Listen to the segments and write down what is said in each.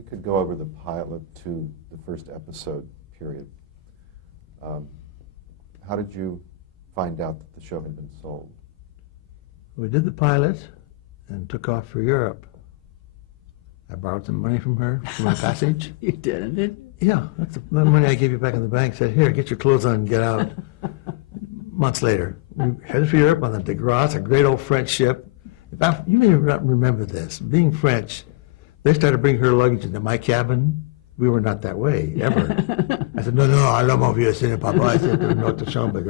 we could go over the pilot to the first episode period. How did you find out that the show had been sold? We did the pilot and took off for Europe. I borrowed some money from her for my passage. You didn't, did you? Yeah, that's the money I gave you back in the bank. Said, here, get your clothes on and get out. Months later, we headed for Europe on the De Grasse, a great old French ship. You may not remember this. Being French, they started bringing her luggage into my cabin. We were not that way, ever. I said, no, I love mon vieux, ce n'est pas vrai, c'est notre chambre.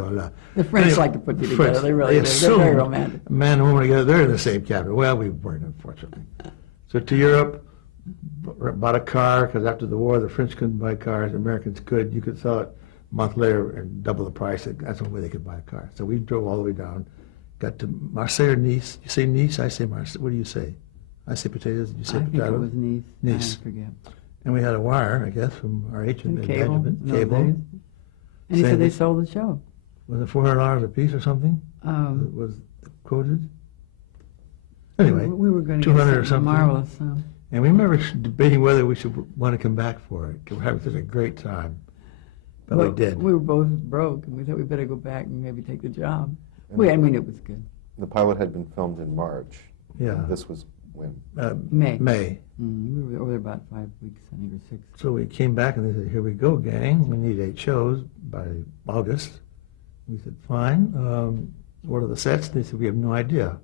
The French like to put you together. They really do. They're very romantic. A man and woman together, they're in the same cabin. Well, we weren't, unfortunately. So to Europe, bought a car, because after the war, the French couldn't buy cars, the Americans could. You could sell it a month later and double the price. That's the only way they could buy a car. So we drove all the way down, got to Marseille or Nice. You say Nice, I say Marseille. What do you say? I say potatoes, you say I potato? think it was Nice. Nice. I forget. And we had a wire, I guess, from our agent. Cable. And he said they sold the show. Was it $400 a piece or something? Was quoted? Anyway, we were going to 200 get or something. Marvelous. And we remember debating whether we should want to come back for it, because we're having such a great time. But we did. We were both broke, and we thought we better go back and maybe take the job. And we knew it was good. The pilot had been filmed in March. Yeah. This was when? May. We were over there about 5 weeks, I think, or 6. So we came back and they said, here we go, gang. We need 8 shows by August. We said, fine. What are the sets? They said, we have no idea.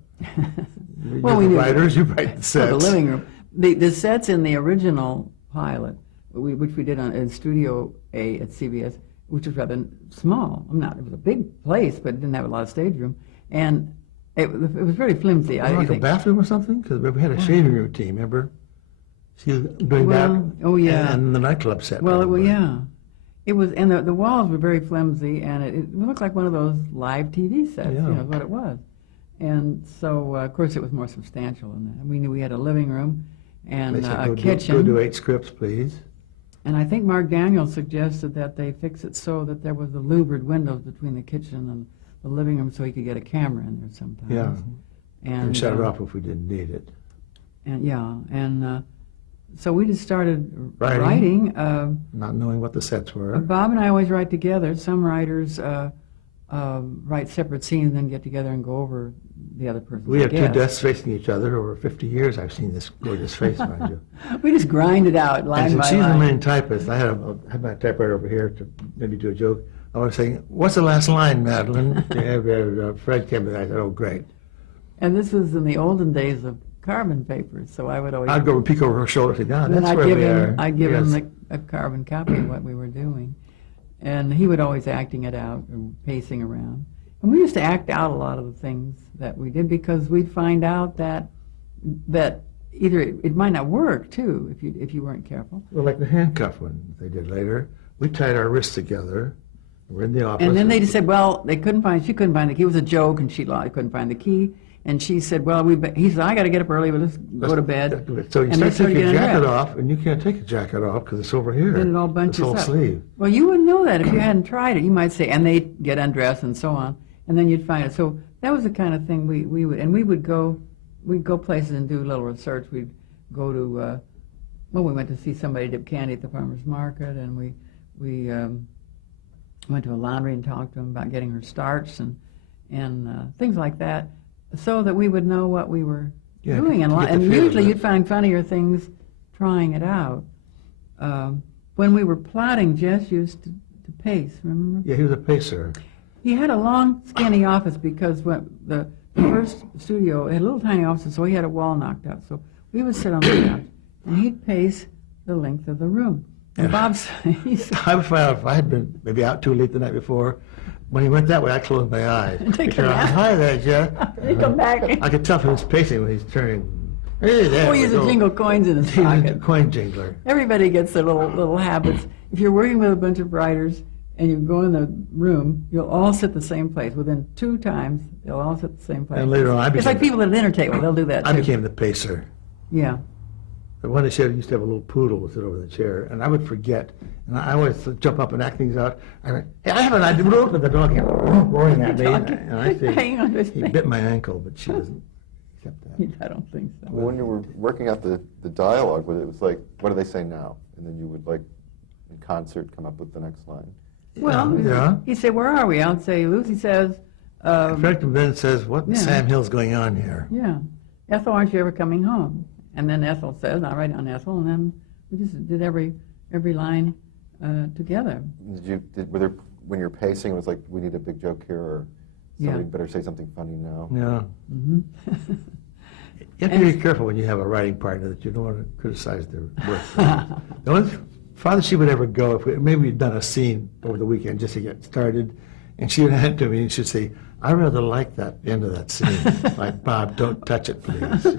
Well, You're the writers, you write the sets. The living room. The sets in the original pilot, which we did in Studio A at CBS, which was rather small. It was a big place, but it didn't have a lot of stage room. And it was very flimsy. Like a bathroom or something? Because we had a shaving routine, remember? She was doing that. Oh, yeah. And the nightclub set. Yeah. It was, and the walls were very flimsy, and it looked like one of those live TV sets, is what it was. And so, of course, it was more substantial than that. We knew we had a living room and a kitchen. Go do 8 scripts, please. And I think Mark Daniels suggested that they fix it so that there was the louvered windows between the kitchen and the living room so he could get a camera in there sometimes. Yeah. And shut it off if we didn't need it. And so we just started writing. Not knowing what the sets were. Bob and I always write together. Some writers write separate scenes, then get together and go over the other person's. We have 2 desks facing each other. Over 50 years I've seen this gorgeous face, mind you. We just grind it out line by line. She's the main typist. I had my typewriter over here to maybe do a joke. I was saying, what's the last line, Madelyn? Fred came and I said, oh, great. And this was in the olden days of carbon papers, so I would always... I'd go peek over her shoulder and say, no, that's I'd where give we him, are. I'd give him a carbon copy of what we were doing. And he would always acting it out or pacing around. And we used to act out a lot of the things that we did because we'd find out that either it might not work, too, if you weren't careful. Well, like the handcuff one they did later. We tied our wrists together. We're in the office. And then they just said, well, she couldn't find the key. It was a joke, and she couldn't find the key. And she said, well, he said, I got to get up early, but let's go to bed. So you start taking your jacket off, and you can't take your jacket off because it's over here. Then it all bunches up. Sleeve. Well, you wouldn't know that if you hadn't tried it. You might say, and they'd get undressed and so on, and then you'd find it. So that was the kind of thing we would go places and do a little research. We'd go to, we went to see somebody dip candy at the farmer's market, and we went to a laundry and talked to them about getting her starts and things like that, so that we would know what we were doing. And usually you'd find funnier things trying it out. When we were plotting, Jess used to pace, remember? Yeah, he was a pacer. He had a long, skinny office because when the first studio had a little tiny office, so he had a wall knocked out. So we would sit on the couch, and he'd pace the length of the room. And Bob's... I would find out if I had been maybe out too late the night before. When he went that way, I closed my eyes. Hi there, Jeff. He'd come back. I could tell from his pacing when he's turning. Hey, there he used to jingle coins in his pocket. He's a coin jingler. Everybody gets their little habits. If you're working with a bunch of writers and you go in the room, you'll all sit the same place. Within 2 times, they'll all sit the same place. And later on, it's like people at a dinner table. They'll do that too. I became the pacer. Yeah. The one that said used to have a little poodle sit over the chair, and I would forget. And I always jump up and act things out. I went, hey, I have an idea. And the dog kept roaring at me. And I think he bit my ankle, but she wasn't. Except that. I don't think so. Well, when you were working out the dialogue, it was like, what do they say now? And then you would, like, in concert, come up with the next line. Well, yeah. He'd say, where are we? I'd say, Lucy says, Effective then says, what in yeah. Sam Hill's going on here? yeah, Ethel, aren't you ever coming home? And then Ethel says, I write down Ethel, and then we just did every line together. Were there, when you're pacing, it was like, we need a big joke here, or somebody Yeah. better say something funny now? Yeah. Mm-hmm. You have to be careful when you have a writing partner that you don't want to criticize their work. The only farthest she would ever go, if maybe we'd done a scene over the weekend just to get started, and she would hand it to me and she'd say, I rather like that end of that scene. Like, Bob, don't touch it, please.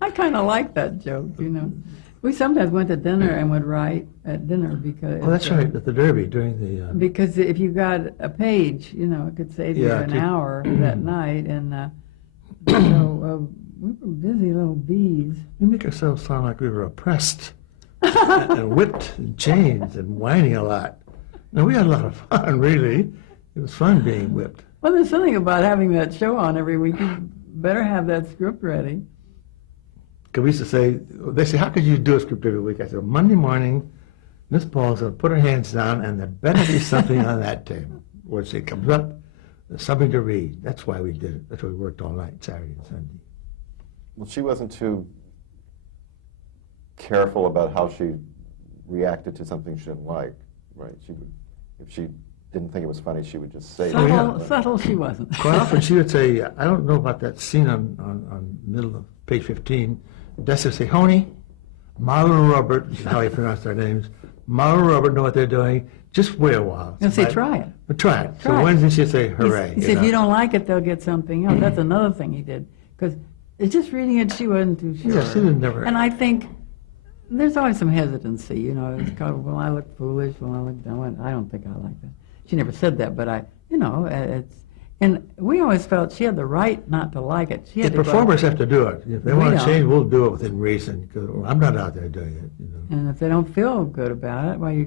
I kind of like that joke, We sometimes went to dinner and would write at dinner because... Oh, that's right, at the Derby during the... Because if you got a page, it could save you an hour that night, and so we were busy little bees. We make ourselves sound like we were oppressed and whipped and chained and whining a lot. No, we had a lot of fun, really. It was fun being whipped. Well, there's something about having that show on every week. You better have that script ready. Because we used to say, they say, how could you do a script every week? I said, Monday morning, Miss Ball's going to put her hands down, and there better be something on that table. When she comes up, there's something to read. That's why we did it. That's why we worked all night, Saturday and Sunday. Well, she wasn't too careful about how she reacted to something she didn't like, right? She would, if she didn't think it was funny, she would just say it. Subtle she wasn't. Quite often she would say, I don't know about that scene on middle of page 15. Dessa would say, Honey, Marla and Robert, this is how he pronounced their names, Marla and Robert know what they're doing, just wait a while. They'll say, try it. But try it. Try so it. Wednesday she'd say, hooray. He said, if you don't like it, they'll get something else. That's another thing he did. Because it's just reading it, she wasn't too sure. Yeah, she didn't never. And I think there's always some hesitancy, It's called, will I look foolish? Will I look dumb? I don't think I like that. She never said that, but it's, and we always felt she had the right not to like it. She had The performers have to do it. If they want to don't. change, we'll do it within reason. Because I'm not out there doing it. And if they don't feel good about it, well,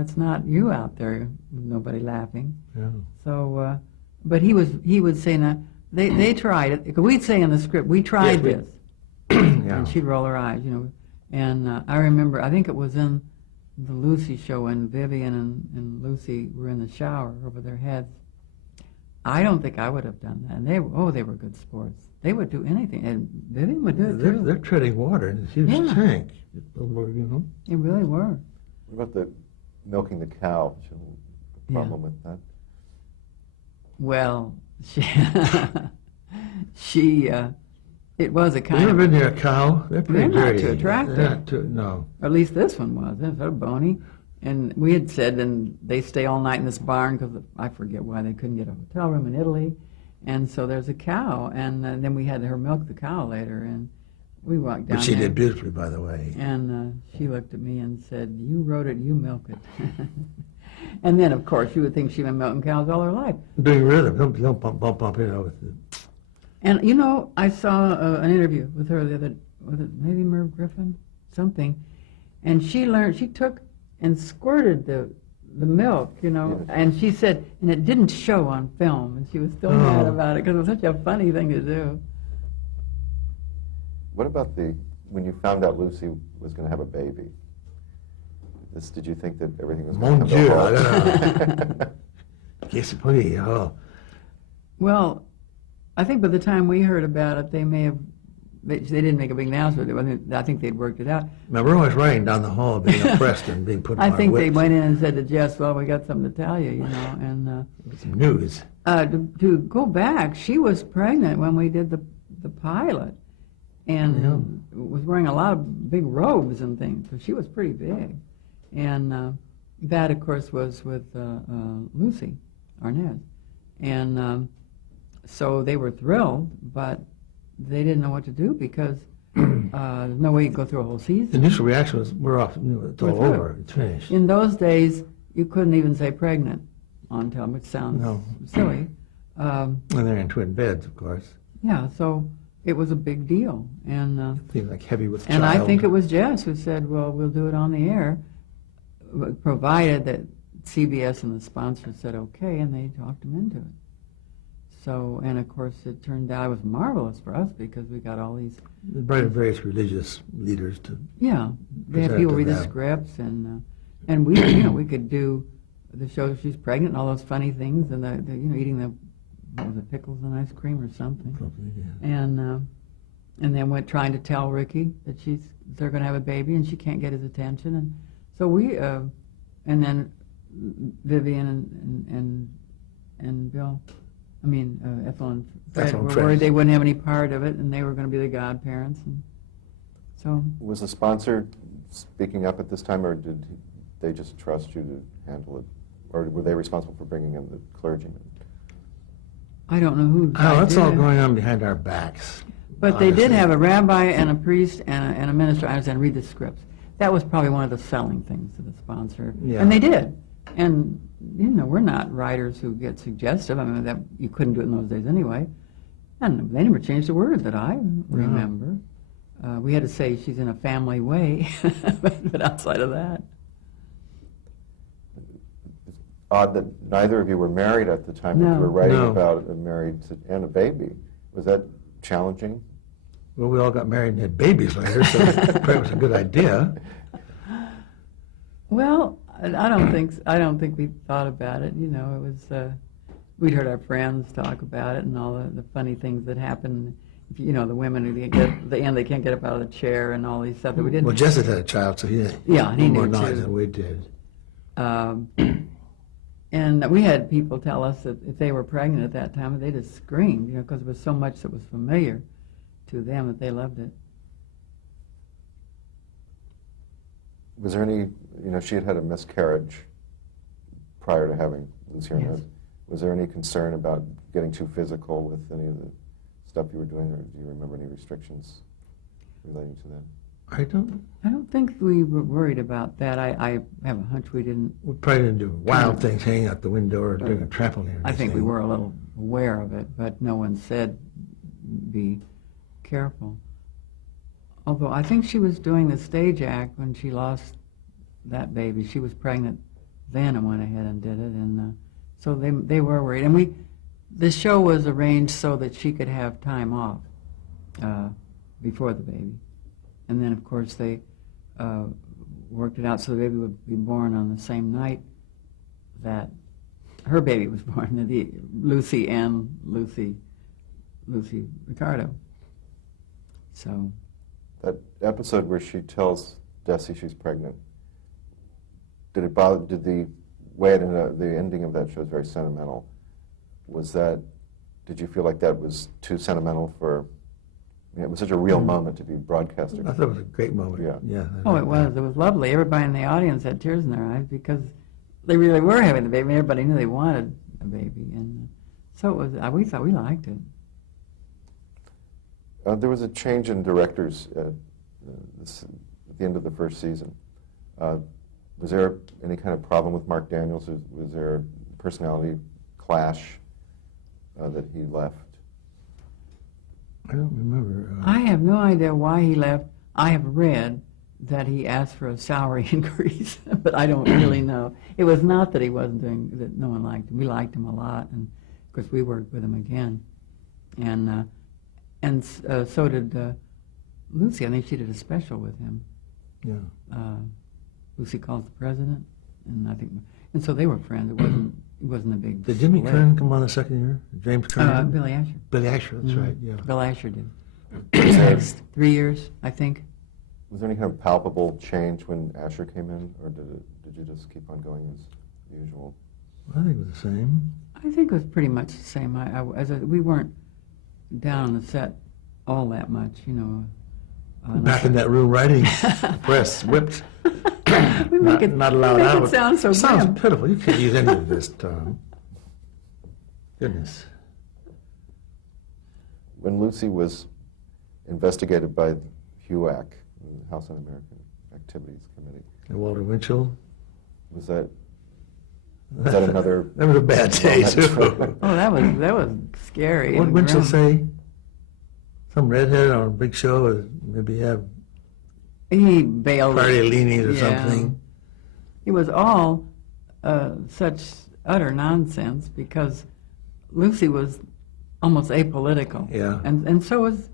it's not you out there with nobody laughing. Yeah. So, but he would say, now, they tried it. 'Cause we'd say in the script, we tried Yes, this. Yeah. And she'd roll her eyes, And I remember, I think it was in the Lucy show when Vivian and Lucy were in the shower over their heads. I don't think I would have done that. And they were good sports. They would do anything. And Vivian would do it too. They're treading water in a huge tank. They really were. What about the milking the cow? She had a problem with that. Well, she it was a kind Have you of... ever been near a cow? They're pretty They're not dirty. too attractive. They're not too, no. Or at least this one was. It was sort of bony. And we had said, and they stay all night in this barn because I forget why they couldn't get a hotel room in Italy. And so there's a cow. And then we had her milk the cow later. And we walked down But she there. did beautifully, by the way. And she looked at me and said, you wrote it, you milk it. And then, of course, you would think she'd been milking cows all her life. Doing rhythm. Don't bump, with the... And, I saw an interview with her the other, was it maybe Merv Griffin? Something. And she took and squirted the milk, and she said, and it didn't show on film, and she was still mad about it because it was such a funny thing to do. What about when you found out Lucy was going to have a baby? Did you think that everything was going Mon to Dieu, come I to a don't halt? know. Qu'est-ce que oh. Well, I think by the time we heard about it, they didn't make a big announcement. I think they'd worked it out. Now, we're always running down the hall being oppressed and being put on I our think they whips. went in and said to Jess, well, we got something to tell you, and... Some news. To go back, she was pregnant when we did the pilot, and was wearing a lot of big robes and things, so she was pretty big. And that, of course, was with Lucy Arnaz. And so they were thrilled, but they didn't know what to do because there's no way you can go through a whole The season. initial reaction was, we're off, it's all We're through. over, it's finished. In those days, you couldn't even say pregnant on television, which sounds silly. And they're in twin beds, of course. Yeah, so it was a big deal. And Seems like heavy with and child. I think it was Jess who said, well, we'll do it on the air, provided that CBS and the sponsor said okay, and they talked him into it. So, and of course, it turned out it was marvelous for us because we got all these. They brought in various religious leaders to. Yeah, they had present people to read the them. scripts, and we, you know, we could do the show. She's pregnant, and all those funny things, and the you know, eating the what was it, pickles and ice cream or something. And then went trying to tell Ricky that they're going to have a baby, and she can't get his attention, and so we, and then Vivian and Bill, I mean Ethel and Fred Ethel and were Fred. worried they wouldn't have any part of it, and they were going to be the godparents, and so. Was the sponsor speaking up at this time, or did they just trust you to handle it? Or were they responsible for bringing in the clergyman? I don't know who. Oh, that's all did. going on behind our backs. But they did honestly. have a rabbi and a priest and a minister, I understand, read the scripts. That was probably one of the selling things to the sponsor. Yeah. And they did. And, you know, we're not writers who get suggestive. I mean, that you couldn't do it in those days anyway. And they never changed a word that I remember. We had to say she's in a family way, but outside of that. It's odd that neither of you were married at the time that you were writing No. about a married and a baby. Was that challenging? Well, we all got married and had babies later, so it was a good idea. Well, I don't think we thought about it. You know, it was we'd heard our friends talk about it and all the funny things that happen. You know, the women who get at the end they can't get up out of the chair and all these stuff that we didn't. Well, Jess had a child, so he had Yeah, he more knew, knowledge too. than we did. And we had people tell us that if they were pregnant at that time, they just screamed, you know, because there was so much that was familiar to them that they loved it. Was there any, you know, she had had a miscarriage prior to having Lucier. Yes. Was there any concern about getting too physical with any of the stuff you were doing, or do you remember any restrictions relating to that? I don't think we were worried about that. I have a hunch we didn't. we probably didn't do wild things hanging out the window or doing a trampoline. I think we were a little aware of it, but no one said be careful. Although I think she was doing the stage act when she lost that baby. She was pregnant then and went ahead and did it, and so they were worried. And the show was arranged so that she could have time off before the baby, and then of course they worked it out so the baby would be born on the same night that her baby was born. Lucy Ricardo. So. That episode where she tells Desi she's pregnant, did it bother? Did the way it ended up, the ending of that show is very sentimental. Was that? Did you feel like that was too sentimental for? I mean, it was such a real moment to be broadcasting. I thought it was a great moment. Yeah. Oh, it was. It was lovely. Everybody in the audience had tears in their eyes because they really were having the baby. Everybody knew they wanted a baby, and so it was. We thought we liked it. There was a change in directors at the end of the first season. Was there any kind of problem with Mark Daniels? Was there a personality clash that he left? I don't remember. I have no idea why he left. I have read that he asked for a salary increase, but I don't really know. It was not that he wasn't doing, that no one liked him. We liked him a lot, and of course we worked with him again. And so did Lucy. I think she did a special with him. Yeah. Lucy Calls the President, and so they were friends. It wasn't a big. Did Jimmy split. Kern come on the second year? James Kern? Billy Asher. Billy Asher, that's right, yeah. Bill Asher did. Was there, Next 3 years, I think. was there any kind of palpable change when Asher came in, or did you just keep on going as usual? I think it was the same. I think it was pretty much the same. We weren't down on the set all that much, you know. Back in that room writing, press, whipped, We make it, not allowed we make out. it sound so Sounds grim. pitiful. You can't use any of this, Tom. Goodness. When Lucy was investigated by HUAC, the House Un-American Activities Committee, And Walter Winchell. was that another? That was a bad day, too. Oh, that was scary. What did and Winchell grim. say? Some redhead on a big show, or maybe have He bailed. party leanings or Yeah. something. It was all such utter nonsense because Lucy was almost apolitical. Yeah. And so was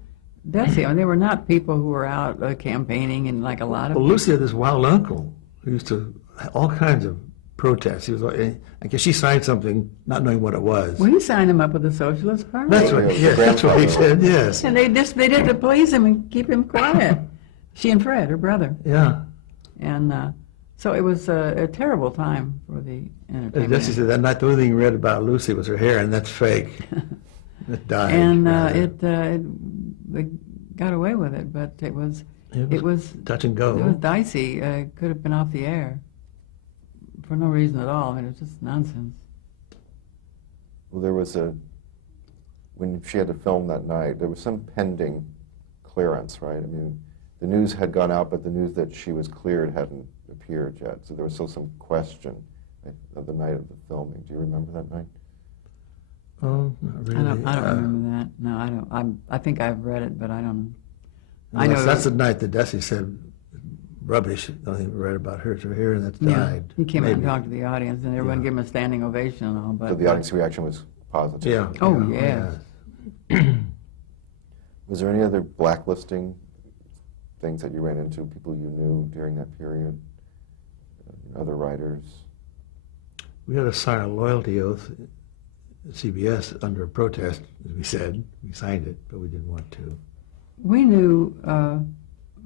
Desi. I mean, they were not people who were out campaigning and like a lot of Well, Lucy had this wild uncle who used to all kinds of protests. He was, I guess she signed something, not knowing what it was. Well, he signed him up with the Socialist Party. That's right. Yes, that's what he said. Yes. And they did to please him and keep him quiet. She and Fred, her brother. Yeah. And so it was a terrible time for the entertainment. Desi said that night the only thing you read about Lucy was her hair, and that's fake. It died. And they got away with it, but it was touch and go. It was dicey. Could have been off the air for no reason at all. I mean, it was just nonsense. Well, there was when she had to film that night, there was some pending clearance, right? I mean, the news had gone out, but the news that she was cleared hadn't appeared yet. So there was still some question of the night of the filming. Do you remember that night? Oh, not really. I don't remember that. No, I don't. I think I've read it, but I don't. I know that's the night that Desi said rubbish. Nothing read about her hair, and that's died. He came out and talked to the audience, and everyone gave him a standing ovation and all. But So the audience reaction was positive. Yeah. Oh, yes. Was there any other blacklisting things that you ran into, people you knew during that period, other writers? We had to sign a loyalty oath at CBS under a protest, as we said. We signed it, but we didn't want to. We knew,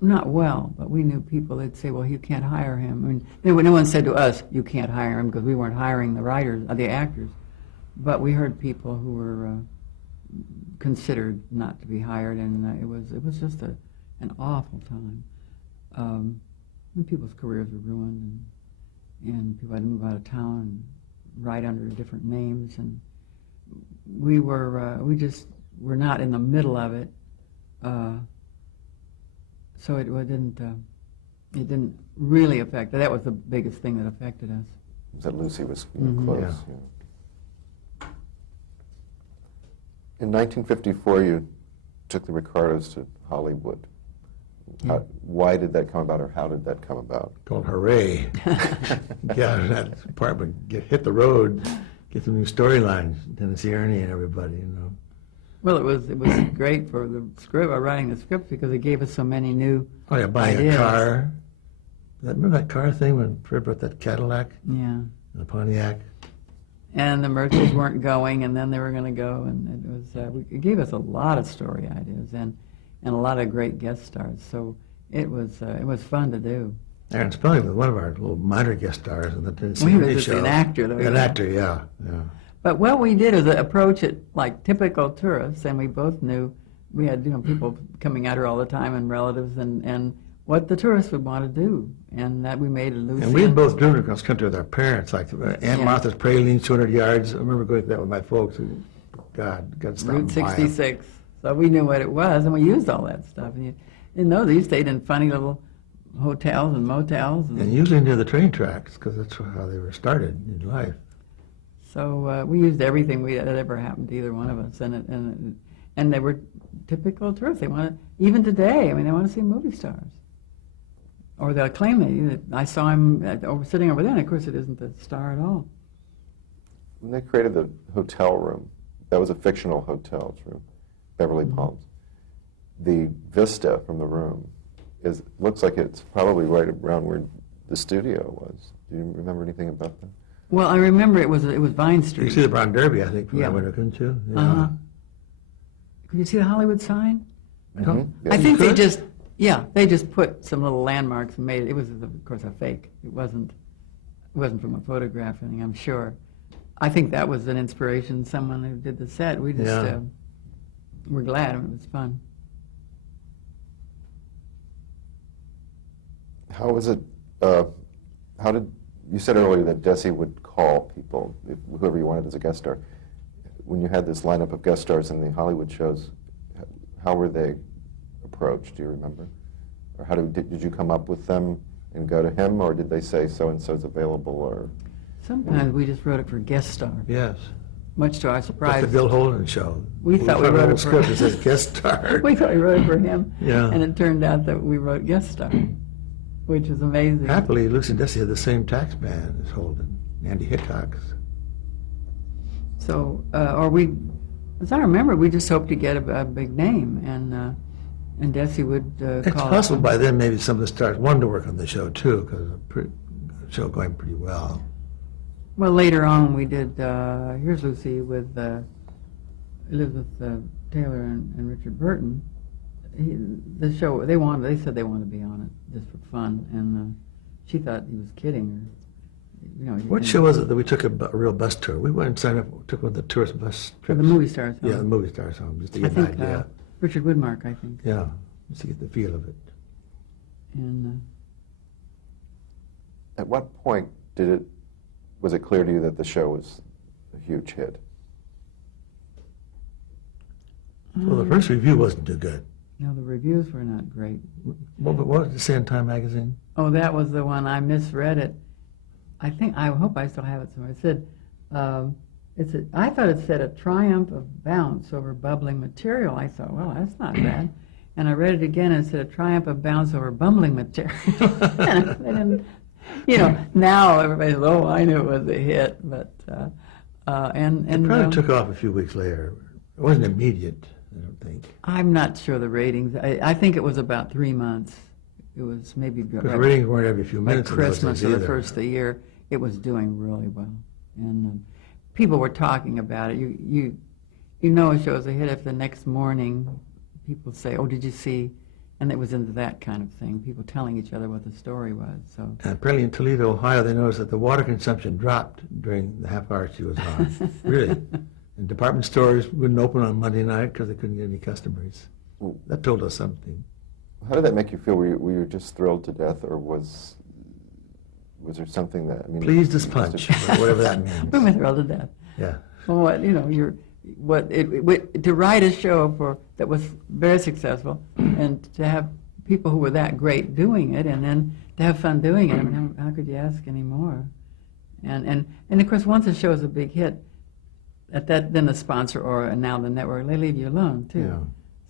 not well, but we knew people that'd say, well, you can't hire him. I mean, no one said to us, you can't hire him, because we weren't hiring the writers, the actors. But we heard people who were considered not to be hired, and it was just an awful time. And people's careers were ruined, and people had to move out of town and write under different names, and we just were not in the middle of it, so it didn't really affect. That was the biggest thing that affected us. That Lucy was close. Yeah. Yeah. In 1954, you took the Ricardos to Hollywood. Why did that come about, or how did that come about? Called hooray. Get out of that apartment, hit the road, get some new storylines, Tennessee Ernie and everybody, you know. Well, it was great for the script, writing the script, because it gave us so many new Buying ideas. a car. Remember that car thing when Fred brought that Cadillac? Yeah. And the Pontiac? And the Mercuries weren't going, and then they were going to go, and it gave us a lot of story ideas and a lot of great guest stars. So it was fun to do. Aaron Spelling was one of our little minor guest stars in the Tennessee He Ernie was show. just an actor, though. An actor, yeah. But what we did is approach it like typical tourists, and we both knew we had people coming at her all the time, and relatives, and what the tourists would want to do, and that we made a Lucy. And we had both driven across country with our parents, like Aunt Martha's Praline, 200 yards. I remember going through that with my folks. God stop Route 66. So we knew what it was, and we used all that stuff. And you stayed in funny little hotels and motels. And usually near the train tracks, because that's how they were started in life. So we used everything that ever happened to either one of us, and they were typical tourists. They wanted, even today, I mean, they want to see movie stars. Or they'll claim that I saw him sitting over there, and of course it isn't the star at all. When they created the hotel room, that was a fictional hotel, true, Beverly Palms. The vista from the room looks like it's probably right around where the studio was. Do you remember anything about that? Well, I remember it was Vine Street. You see the Brown Derby, I think, from Yeah. that window, couldn't you? Yeah. Uh-huh. Could you see the Hollywood sign? Mhm. I Yes. think could? they just put some little landmarks and made it. It was, of course, a fake. It wasn't from a photograph or anything, I'm sure. I think that was an inspiration, someone who did the set. We just were glad. I mean, it was fun. How was it, how did, you said earlier that Desi would call people, whoever you wanted as a guest star. When you had this lineup of guest stars in the Hollywood shows, how were they approached, do you remember? Or how did you come up with them and go to him, or did they say so-and-so's available, or? Sometimes we just wrote it for guest star, Yes. much to our That's surprise. the Bill Holden show. We thought we found wrote an it old for script that says guest star. We thought we wrote it for him, Yeah. and it turned out that we wrote guest star, which is amazing. Happily, Lucy and Desi had the same tax man as Holden, Andy Hickok's. So, As I remember, we just hoped to get a big name, and Desi would It's call possible us. by then maybe some of the stars wanted to work on the show too, because the show going pretty well. Well, later on, we did Here's Lucy with Elizabeth Taylor and Richard Burton. The show, they said they wanted to be on it just for fun, and she thought he was kidding her. You know, What show was it that we took a real bus tour? We went and signed up, took one of the tourist bus For trips. the movie stars. Yeah, the movie stars home, just to I get an think idea. Richard Woodmark, I think. Yeah, just to get the feel of it. And At what point was it clear to you that the show was a huge hit? Well, the first review wasn't too good. no, the reviews were not great. What did it say in Time magazine? Oh, that was the one. I misread it. I hope I still have it somewhere. It said, I thought it said a triumph of bounce over bubbling material. I thought, well, that's not bad. And I read it again and it said a triumph of bounce over bumbling material. And they didn't, you know, now everybody says, oh, I knew it was a hit. But, It probably took off a few weeks later. It wasn't immediate, I don't think. I'm not sure the ratings. I think it was about 3 months. It was maybe Because the ratings weren't every few by minutes. in those Christmas days or the either. first of the year. It was doing really well, and people were talking about it. You know a show's a hit if the next morning people say, "Oh, did you see?" And it was into that kind of thing. People telling each other what the story was. So And apparently in Toledo, Ohio, they noticed that the water consumption dropped during the half hour she was on. Really. And department stores wouldn't open on Monday night because they couldn't get any customers. That told us something. How did that make you feel? Were you just thrilled to death, or was there something that, I mean... Pleased as punch, whatever that means. we were thrilled to death. Yeah. Well, to write a show that was very successful, and to have people who were that great doing it, and then to have fun doing it. I mean, how could you ask any more? And of course, once a show is a big hit, then the sponsor or now the network, they leave you alone too. Yeah.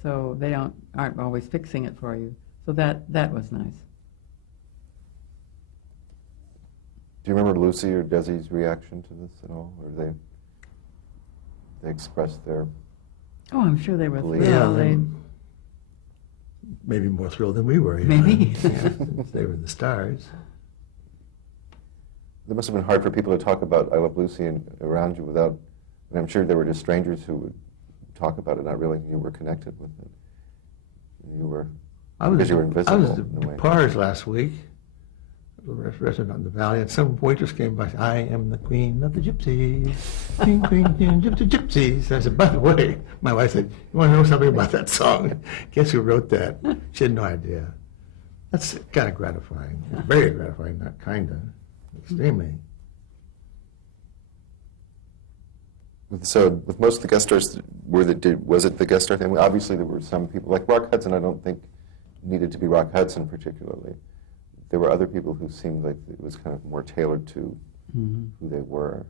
So they aren't always fixing it for you. So that was nice. Do you remember Lucy or Desi's reaction to this at all? Or they expressed their... Oh, I'm sure they were Believe thrilled. Yeah, They, maybe more thrilled than we were. Even. Maybe. Yeah, they were the stars. It must have been hard for people to talk about I Love Lucy around you without... And I'm sure there were just strangers who would talk about it, not realizing you were connected with it. Because you were invisible. I was at in a way. Pars last week, a restaurant out in the valley, and some waitress came by. I am the queen of the gypsies, queen, queen, queen, gypsies. I said, by the way, my wife said, you want to know something about that song? Guess who wrote that? She had no idea. That's kind of gratifying. Very gratifying, not kind of. Extremely. So with most of the guest stars, was it the guest star family? Obviously there were some people, like Rock Hudson, I don't think needed to be Rock Hudson particularly. There were other people who seemed like it was kind of more tailored to who they were.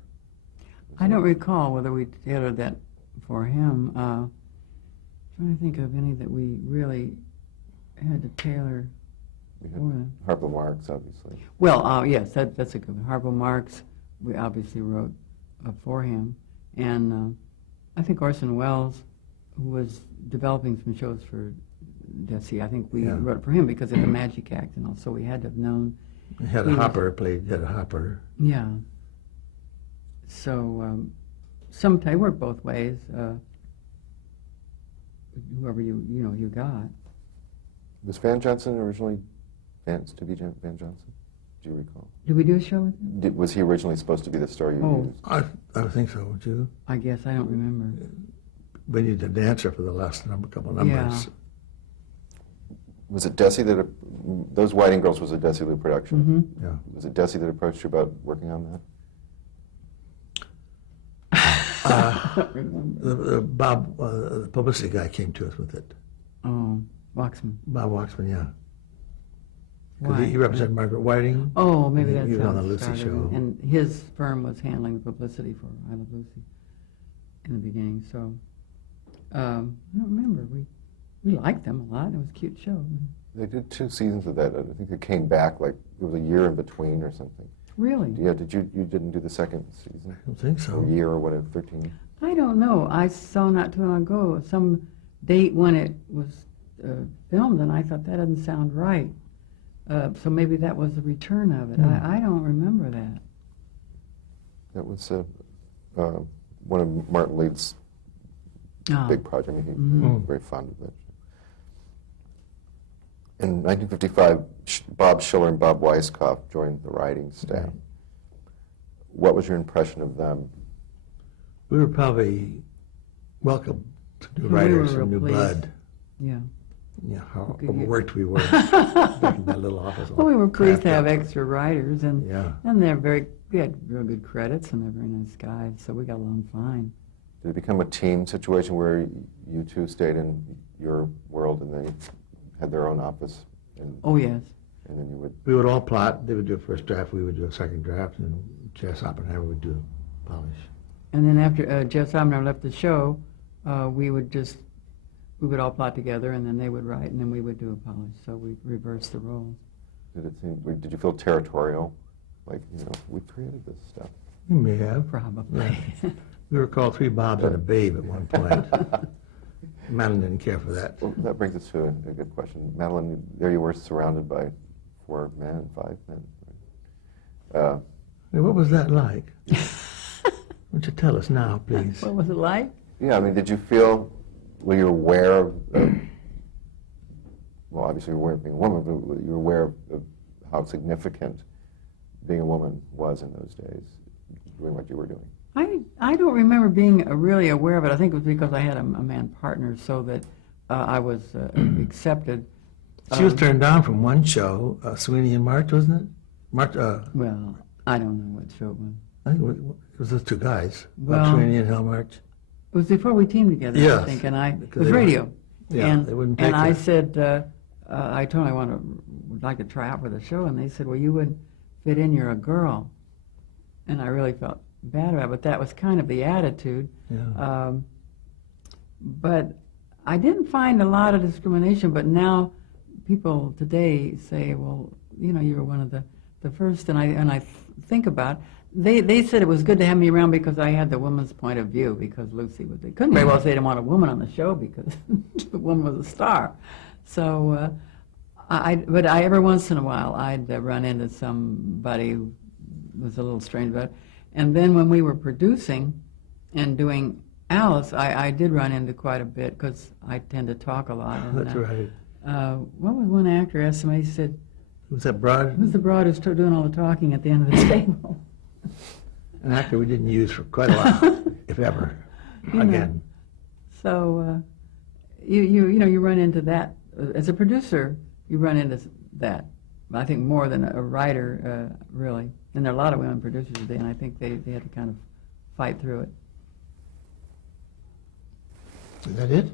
I don't recall whether we tailored that for him. Trying to think of any that we really had to tailor We for had them. Harpo Marx, obviously. Well, yes, that's a good one. Harpo Marx, we obviously wrote for him. And I think Orson Welles, who was developing some shows for Desi, I think we wrote for him because of the Magic Act and all, so we had to have known. He had a Hopper, played Hedda Hopper. Yeah. So sometimes it worked both ways. Whoever you got. Was Van Johnson originally to be Van Johnson? Do you recall? Did we do a show with him? Was he originally supposed to be the star you used? I think so, would you? I guess I don't remember. We needed a dancer for the last couple of numbers. Yeah. Was it Desi that, those Whiting Girls was a Desi Lou production? Mm-hmm. Yeah. Was it Desi that approached you about working on that? The publicity guy came to us with it. Oh, Waxman. Bob Waxman, yeah. 'Cause Why? he represented Margaret Whiting. Oh, maybe He that's was how on the it Lucy started. show. And his firm was handling the publicity for I Love Lucy in the beginning. So I don't remember. We liked them a lot. It was a cute show. They did 2 seasons of that. I think it came back like there was a year in between or something. Really? Yeah, you didn't do the second season? I don't think Or so. year or whatever, 13? I don't know. I saw not too long ago some date when it was filmed, and I thought that doesn't sound right. So maybe that was the return of it. I don't remember that. That was one of Martin Leeds' big projects. I mean, he was very fond of that. In 1955, BobShiller and Bob Wisecup joined the writing staff. Right. What was your impression of them? We were probably welcome to new We were writers real and new pleased. blood. Yeah. Yeah, how Okay, overworked we were back in that little office. Well, we were pleased to have Craft extra writers, and Yeah. we had real good credits, and they're very nice guys, so we got along fine. Did it become a team situation where you two stayed in your world and they had their own office? And, Oh, yes. and then you would... We would all plot. They would do a first draft. We would do a second draft, and Jess Oppenheimer would do polish. And then after Jess Oppenheimer left the show, we would all plot together, and then they would write, and then we would do a polish. So we reversed the roles. Did you feel territorial? Like, we created this stuff. You may have. Probably. Yeah. We were called Three Bobs and a Babe at one point. Madelyn didn't care for that. Well, that brings us to a good question. Madelyn, there you were surrounded by 4 men, 5 men. Right? Hey, what was that like? Why don't you tell us now, please? What was it like? Yeah, I mean, did you feel, were you aware of, well, obviously you were aware of being a woman, but were you aware of how significant being a woman was in those days, doing what you were doing? I don't remember being really aware of it. I think it was because I had a man partner, so that I was accepted. She was turned down from one show, Sweeney and March, wasn't it? March. Well, I don't know what show it was. I think it was those two guys, Well, Bob Sweeney and Hal March. It was before we teamed together, Yes, I think, and it because was they radio. Yeah, and they wouldn't and take I her. said, I told them would like to try out for the show, and they said, well, you wouldn't fit in, you're a girl. And I really felt bad about it, but that was kind of the attitude. Yeah. But I didn't find a lot of discrimination, but now people today say, well, you were one of the first, and I think about, they said it was good to have me around because I had the woman's point of view, because Lucy they couldn't very well say they didn't want a woman on the show because the woman was a star. So, but every once in a while I'd run into somebody who was a little strange about it. And then when we were producing and doing Alice, I did run into quite a bit because I tend to talk a lot. And, That's right. what was one actor asked somebody, he said, Was that Broad? who's the broad who's doing all the talking at the end of the table? An actor we didn't use for quite a while, if ever. Again. So you run into that. As a producer, you run into that. I think more than a writer, really. And there are a lot of women producers today, and I think they had to kind of fight through it. Is that it?